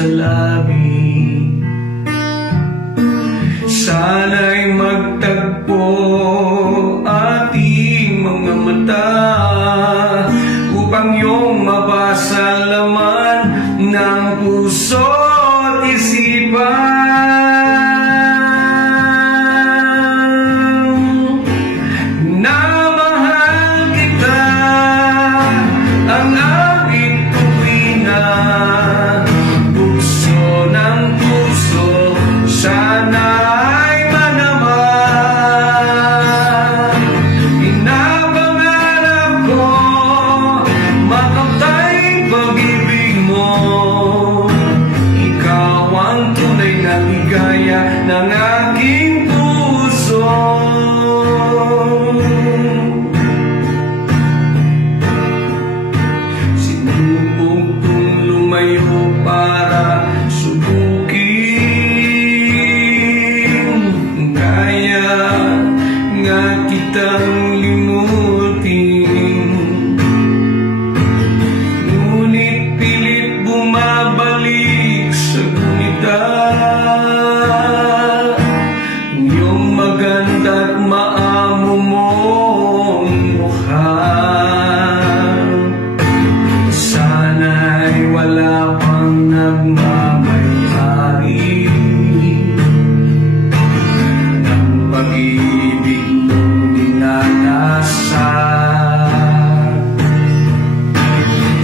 sa labi. Sana'y magtagpo ating mga mata upang iyong mabasa laman ng puso at isipan. Ng aking puso, sinubok kong lumayo para subukin. Kaya nga kitang limutin, ngunit pilit bumabalik sa gunita. Maganda't maamo mong mukha, sana'y wala pang nagmamayari ng pag-ibig mong dinadasal.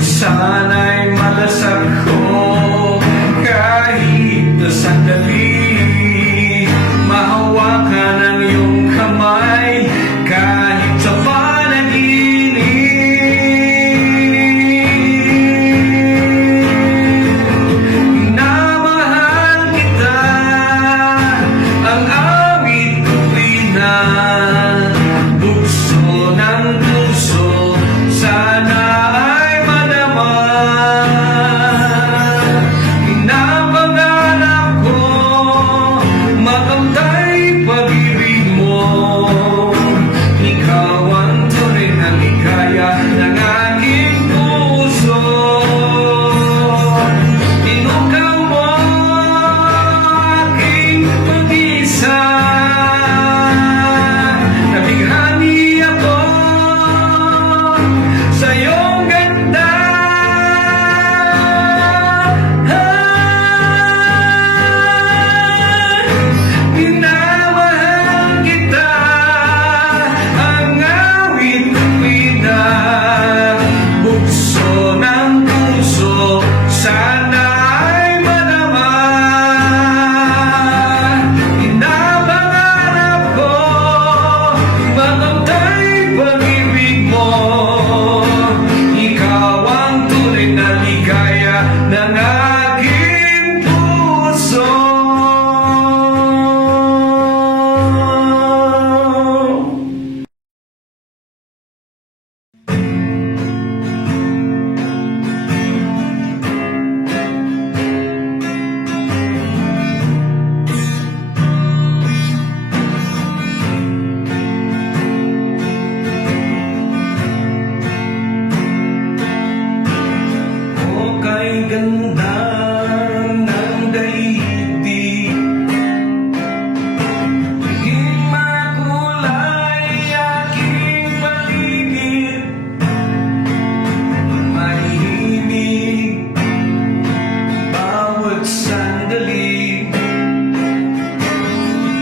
Sana'y malasag ko kahit na sandali, mahawakan ang iyong kamay kahit sa panaginip. Minamahal kita, ang awit ko'y na bukso ng puso, sana ay madama. Pinapangarap ko makamtay pag-ibig mo, ikaw ang tunay na ligaya ng aking puso. Tinukaw mo aking pag-isa, nabighani ako sa iyong ganda. Minamahal kita, ang awit ko'y na bukso ng puso, sana ay madama. Pinapangarap ko makamtay pag-ibig mo, ikaw ang tunay na ligaya ng aking puso. O kay ganda ng daigdig, naging makulay aking paligid. Mahimig bawat sandali,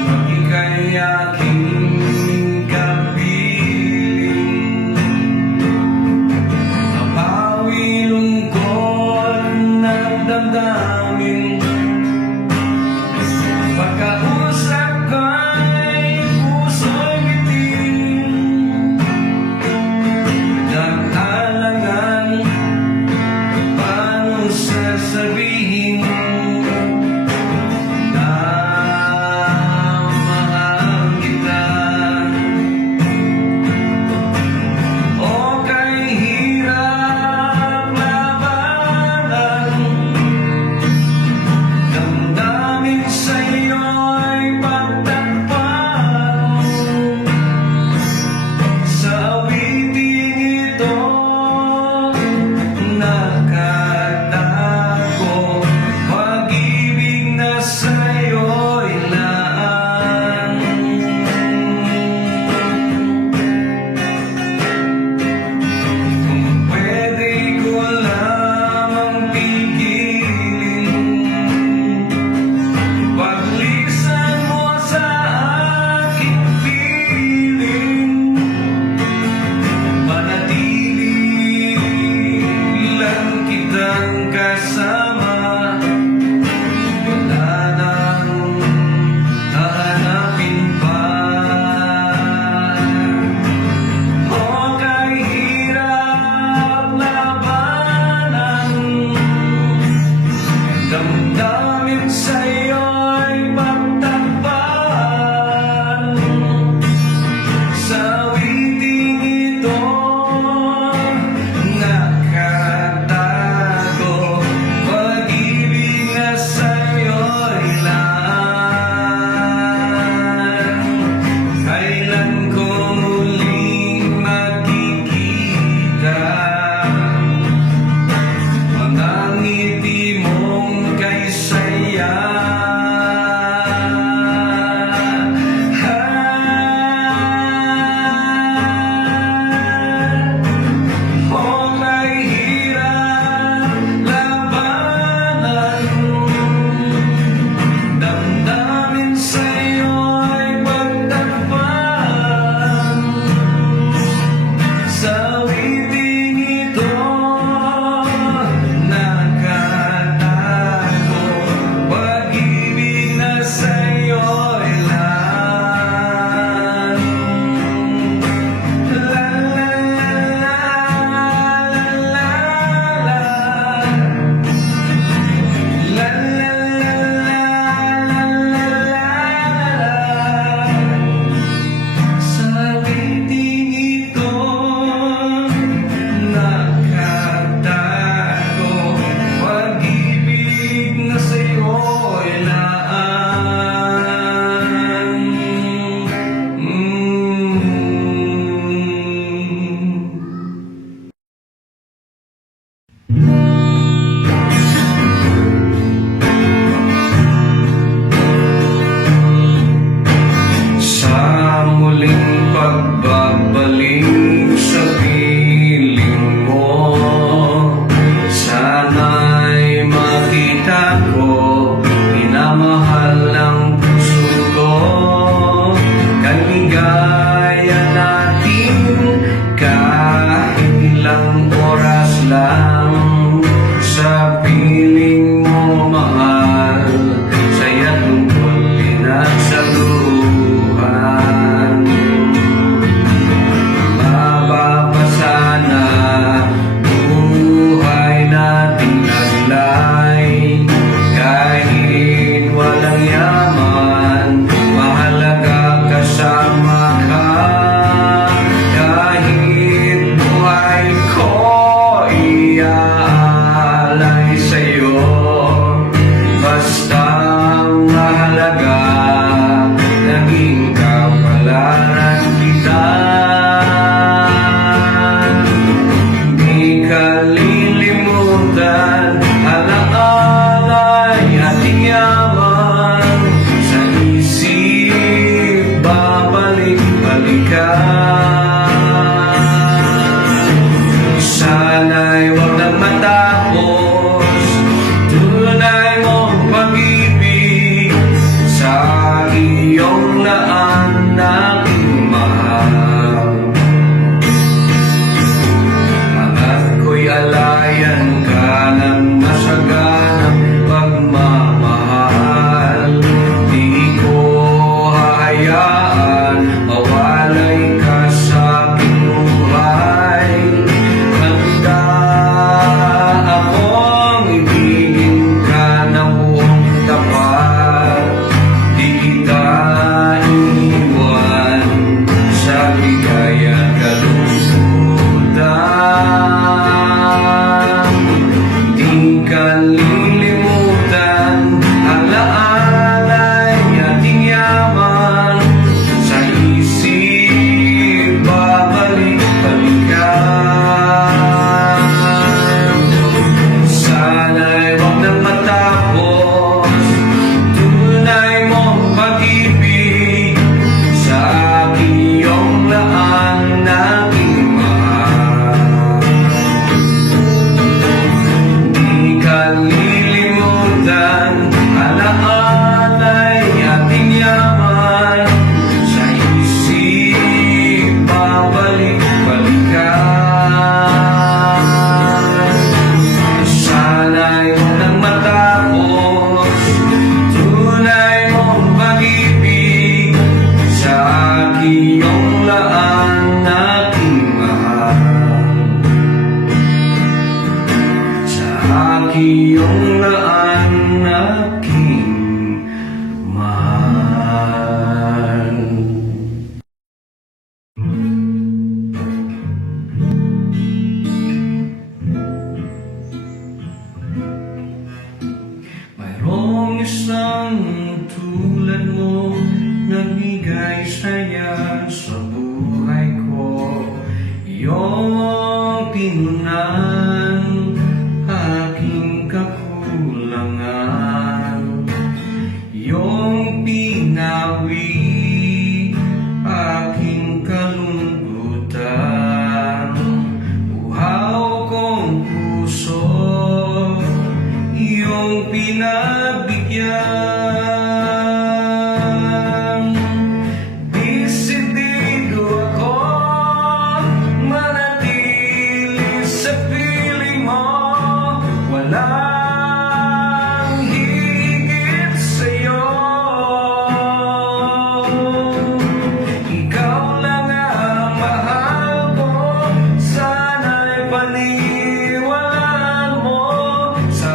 pag ika'y aking kapiling. Mapawi lungkot ng damdamin, pagkausap ko'y puso'y bitin. Nag-alangan paano sasabihin na mahal kita. O kay hirap labanan, damdamin sa'yo'y pagtakpan. Sa witing ito nakatago, pag-ibig na sa'yo'y laan. Kailan ko muling makikita mga ngiti mong kay saya? aking mahal. Mayroong isang tulad mo, nagbigay saya sa buhay ko. Iyong pinunan aking kakulangan, iyong pinawi aking kalungkutan. Uhaw kong puso, iyong pinabigyan. Desidido ako manatili sa piling mo, walang higit sa'yo. Ikaw lang ang mahal ko, sana'y paniwalaan mo sa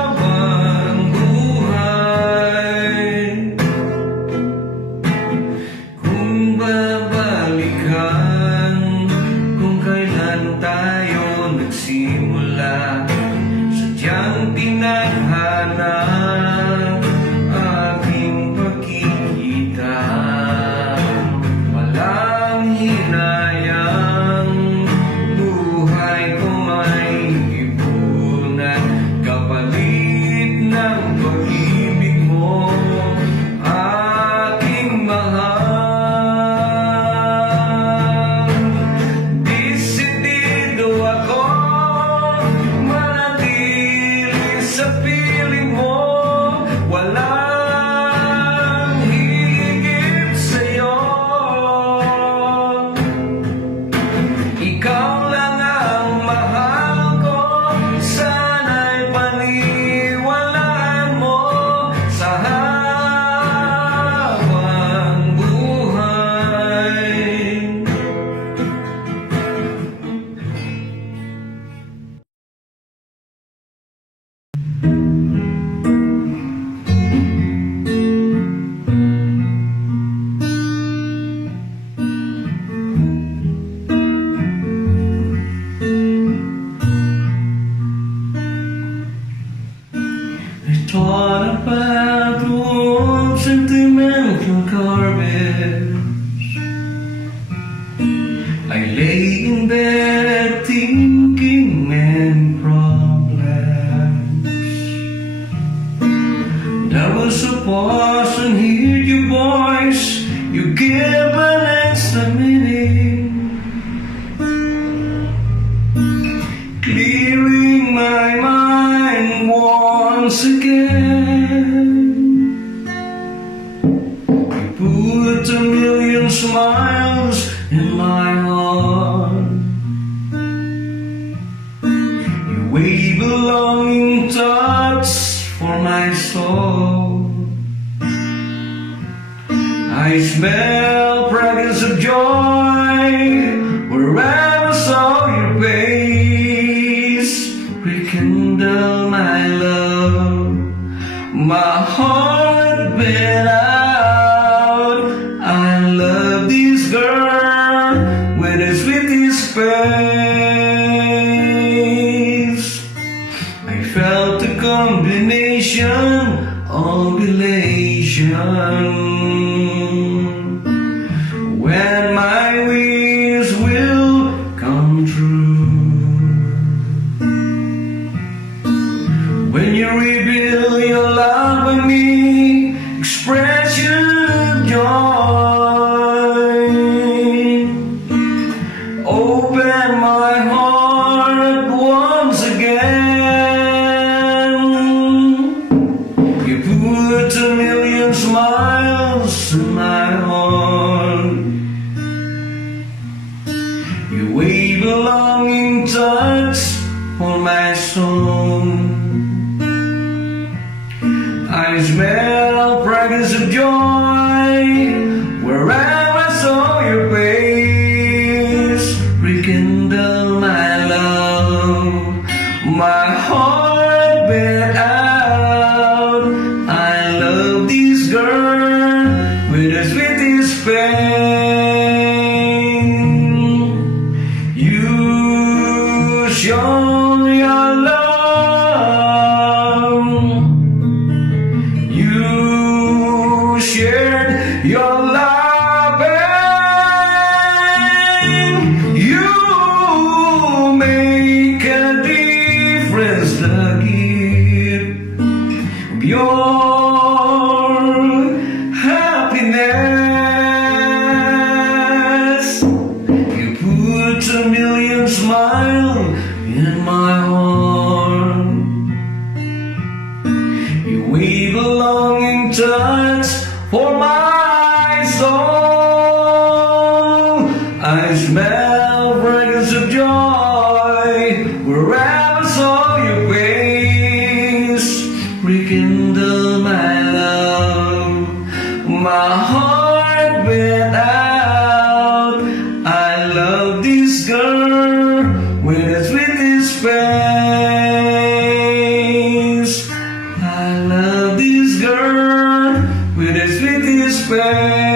habang buhay. Kung babalikan, kung kailan tayo nagsimula, sadyang tinadhana aking pagkikita. Walang hinayang, buhay ko may ipunan, kapalit ng pag-ibig mo, aking mahal. Desidido ako manatili sa piling mo, walang higit sa'yo. Ikaw lang ang mahal ko, sana'y paniwalaan mo sa habang buhay. I thought about warm sentimental carpets. I lay in bed thinking many problems. There was a pause and heard your voice. You give an extra meaning, clearing my mind once again. You put a million smiles in my heart. You wave a longing touch for my soul. I smell fragrance of joy wherever I saw your face. Rekindle my love, my heart been out. I love this girl with her sweetest face. I felt a combination of elation when my wish will come true. When you reveal your love with me, expression of joy. Open my heart once again. You put a million smiles in my heart. You wave a longing touch on my soul. I smell fragrance of joy wherever I saw your face. Rekindle my love, my heart beat out. your happiness. You put a million smiles in my heart. You wave a longing touch for my soul. I smell fragrance of joy wherever I saw your face. Rekindle my love, my heart went out. I love this girl with its sweetest face. I love this girl with its sweetest face.